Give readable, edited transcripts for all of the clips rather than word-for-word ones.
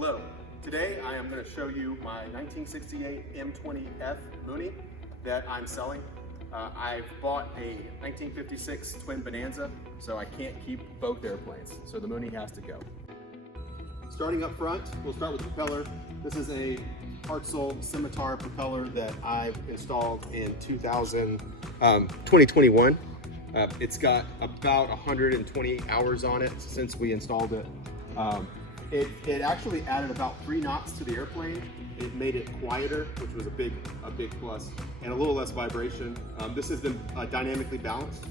Hello, today I am going to show you my 1968 M20F Mooney that I'm selling. I've bought a 1956 Twin Bonanza, so I can't keep both airplanes, so the Mooney has to go. Starting up front, we'll start with the propeller. This is a Hartzell Scimitar propeller that I've installed in 2021. It's got about 128 hours on it since we installed it. It actually added about 3 knots to the airplane. It made it quieter, which was a big plus, and a little less vibration. This has been dynamically balanced.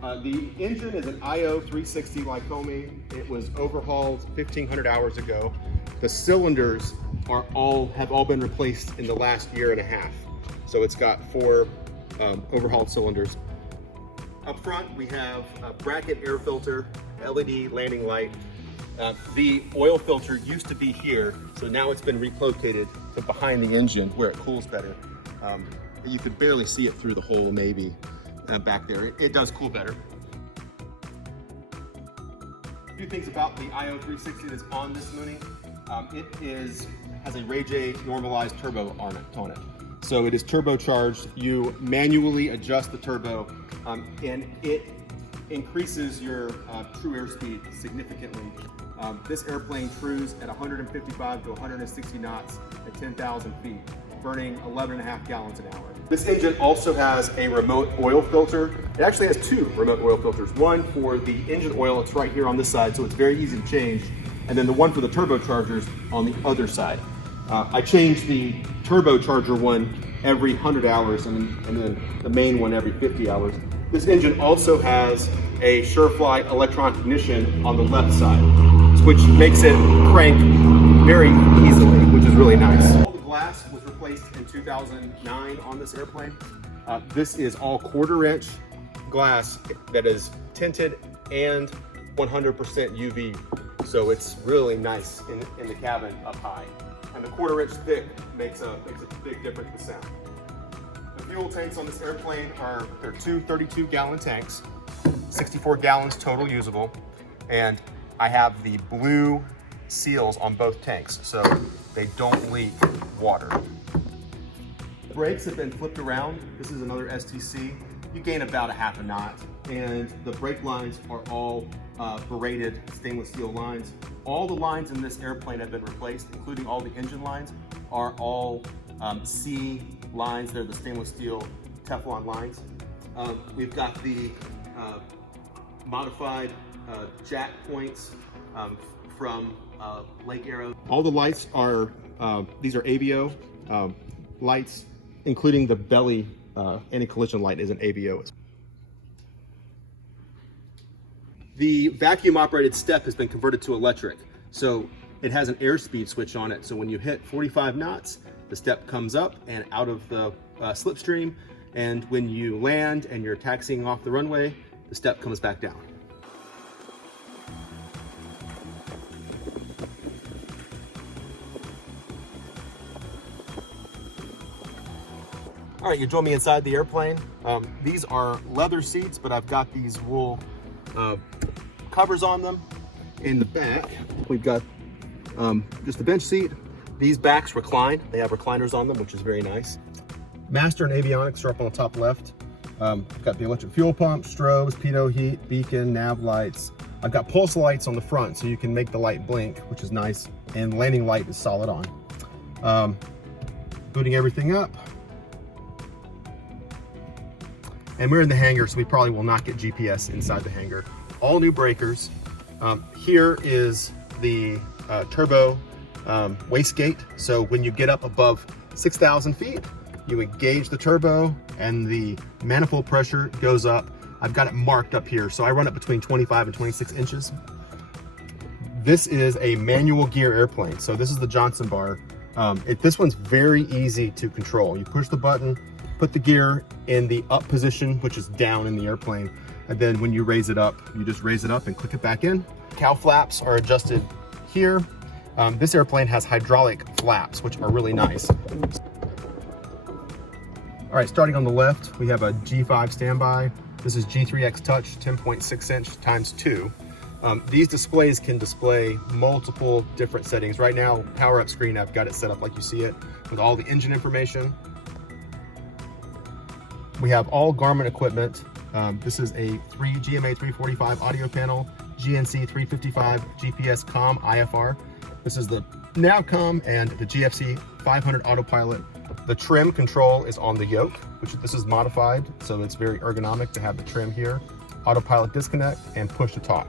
The engine is an IO 360 Lycoming. It was overhauled 1,500 hours ago. The cylinders have all been replaced in the last year and a half. So it's got 4 overhauled cylinders. Up front, we have a bracket air filter, LED landing light. The oil filter used to be here, so now it's been relocated to behind the engine where it cools better. You could barely see it through the hole maybe back there. It does cool better. A few things about the IO 360 that's on this Mooney. It has a Ray J normalized turbo on it. So it is turbocharged. You manually adjust the turbo and it increases your true airspeed significantly. This airplane cruised at 155 to 160 knots at 10,000 feet, burning 11.5 gallons an hour. This engine also has a remote oil filter. It actually has 2 remote oil filters. One for the engine oil, it's right here on this side, so it's very easy to change. And then the one for the turbochargers on the other side. I change the turbocharger one every 100 hours and then the main one every 50 hours. This engine also has a Surefly electronic ignition on the left side, which makes it crank very easily, which is really nice. All the glass was replaced in 2009 on this airplane. This is all 1/4 inch glass that is tinted and 100% UV. So it's really nice in the cabin up high. And the 1/4 inch thick makes a big difference in sound. The fuel tanks on this airplane they're 2 32-gallon tanks, 64 gallons total usable, and I have the blue seals on both tanks so they don't leak water. Brakes have been flipped around. This is another STC. You gain about 1/2 knot, and the brake lines are all braided stainless steel lines. All the lines in this airplane have been replaced, including all the engine lines are all C lines. They're the stainless steel Teflon lines. We've got the modified jack points from Lake Arrow. All the lights are, these are ABO lights, including the belly anti-collision light is an ABO. The vacuum operated step has been converted to electric. So it has an airspeed switch on it. So when you hit 45 knots, the step comes up and out of the slipstream. And when you land and you're taxiing off the runway, the step comes back down. All right, you join me inside the airplane. These are leather seats, but I've got these wool covers on them. In the back, we've got just a bench seat. These backs recline. They have recliners on them, which is very nice. Master and avionics are up on the top left. I've got the electric fuel pump, strobes, pitot heat, beacon, nav lights. I've got pulse lights on the front so you can make the light blink, which is nice. And landing light is solid on. Booting everything up. And we're in the hangar, so we probably will not get GPS inside the hangar. All new breakers. Here is the turbo wastegate. So when you get up above 6,000 feet, you engage the turbo and the manifold pressure goes up. I've got it marked up here. So I run it between 25 and 26 inches. This is a manual gear airplane. So this is the Johnson bar. This one's very easy to control. You push the button, put the gear in the up position, which is down in the airplane. And then when you raise it up, you just raise it up and click it back in. Cow flaps are adjusted here. This airplane has hydraulic flaps, which are really nice. All right, starting on the left, we have a G5 standby. This is G3X Touch 10.6 inch × 2. These displays can display multiple different settings. Right now, power up screen, I've got it set up like you see it with all the engine information. We have all Garmin equipment. This is a GMA 345 audio panel, GNC 355 GPS COM IFR. This is the NavCom and the GFC 500 autopilot. The trim control is on the yoke, which this is modified, so it's very ergonomic to have the trim here. Autopilot disconnect and push to talk.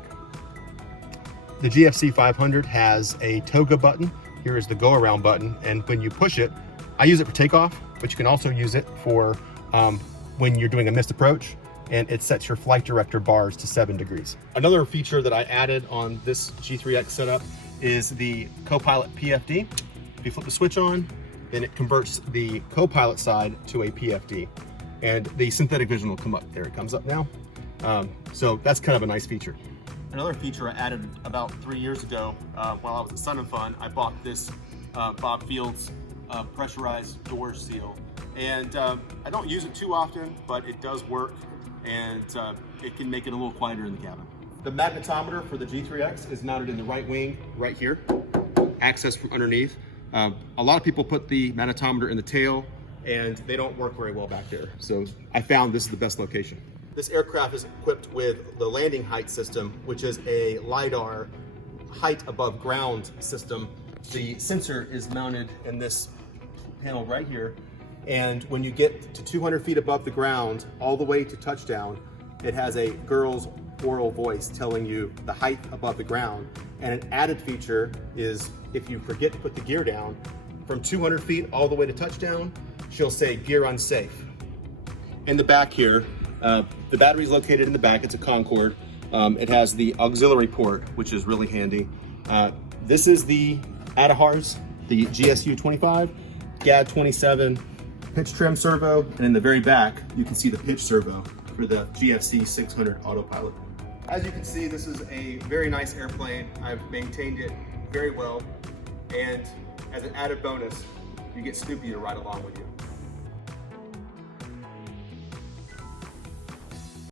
The GFC 500 has a toga button. Here is the go around button, and when you push it, I use it for takeoff, but you can also use it for when you're doing a missed approach, and it sets your flight director bars to 7 degrees. Another feature that I added on this G3X setup is the co-pilot PFD. If you flip the switch on, then it converts the co-pilot side to a PFD, and the synthetic vision will come up. There it comes up now. So that's kind of a nice feature. Another feature I added about 3 years ago while I was at Sun and Fun, I bought this Bob Fields pressurized door seal. And I don't use it too often, but it does work, and it can make it a little quieter in the cabin. The magnetometer for the G3X is mounted in the right wing, right here, access from underneath. A lot of people put the magnetometer in the tail, and they don't work very well back there. So I found this is the best location. This aircraft is equipped with the landing height system, which is a LiDAR height above ground system. The sensor is mounted in this panel right here. And when you get to 200 feet above the ground, all the way to touchdown, it has a girl's oral voice telling you the height above the ground. And an added feature is if you forget to put the gear down, from 200 feet all the way to touchdown, she'll say gear unsafe. In the back here, the battery is located in the back. It's a Concorde. It has the auxiliary port, which is really handy. This is the Adahars, the GSU 25, GAD 27, pitch trim servo, and in the very back, you can see the pitch servo for the GFC 600 autopilot. As you can see, this is a very nice airplane. I've maintained it very well, and as an added bonus, you get Snoopy to ride along with you.